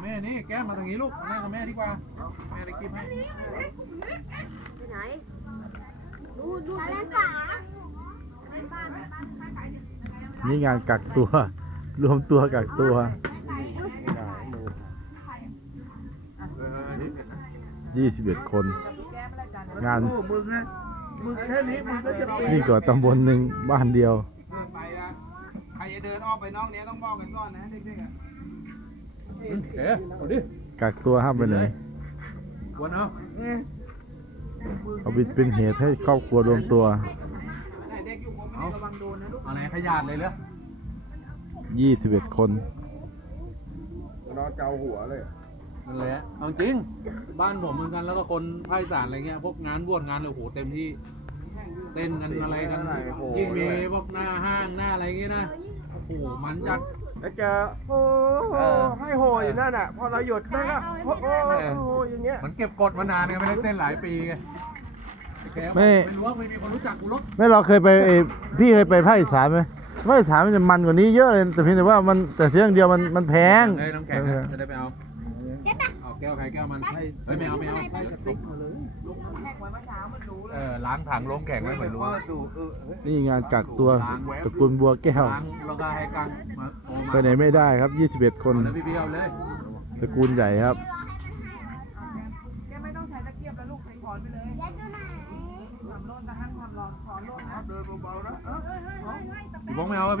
แม่นี่แก้มมาทางนี้ลูกนั่งกับแม่ดีกว่า แม่ได้กินให้ไปไหนดูดูตาไปเล่นไหนฝานี่งานกักตัว รวมตัวกักตัวยี่สิบเอ็ดคน งานโอ้มึงนะมึงแค่นี้มึงก็จะปีนี่ก็ตำบลหนึ่งบ้านเดียวไปนะใครจะเดินออกไปนอกเนี้ยต้องบอกกันก่อนนะเด็กๆอะ เอ๊ะเอาดิกักตัวห้ามไปไหนวนเอาเอาบิดเป็นเหตุให้ครอบครัวรวมตัวไหนเด็กอยู่ผมไม่ระวังโดนนะลูกอะไรขยาดเลยเหรอยี่สิบเอ็ดคนนอนเกาหัวเลยนั่นแหละเอาจริง บ้านผมเหมือนกันแล้วก็คนภาคอีสานอะไรเงี้ย พวกงานบวชงานเลยโอ้โหเต็มที่ เต้นกันอะไรกัน ยิ่งมีพวกหน้าห้างหน้าอะไรเงี้ยนะโอ้โหมันจัดแล้วเจอโอ้โหให้โหยอยู่นั่นอะ พอเราหยุดแม่งก็โอ้โหโอ้โหอย่างเงี้ย มันเก็บกดมานานไงไม่ได้เต้นหลายปีไงแกไม่ ไม่รู้ว่าไม่มีคนรู้จักกูหรอกไม่เราเคยไปเออพี่เคยไปภาคอีสานไหมภาคอีสานมันจะมันกว่านี้เยอะเลยแต่เพียงแต่ว่ามันแต่เสียอย่างเดียวมันมันแพงเลยน้ำแข็งนะจะได้ไปเอา เอาแก้วใครแก้วมันเฮ้ยไม่เอาไม่เอาให้กระติกมาเลยเออล้างถังลงแข็งไว้เหมือนรู้เปิดดูเออเฮ้ยนี่งานกักตัวตระกูลบัวแก้ว ล้างแล้วก็ให้กังมาโอ้มาไปไหนไม่ได้ครับยี่สิบเอ็ดคนเอาเลยพี่พี่เอาเลยตระกูลใหญ่ครับเดี๋ยวดูไหนเดินเบาๆนะพี่บงไม่เอาอะพี่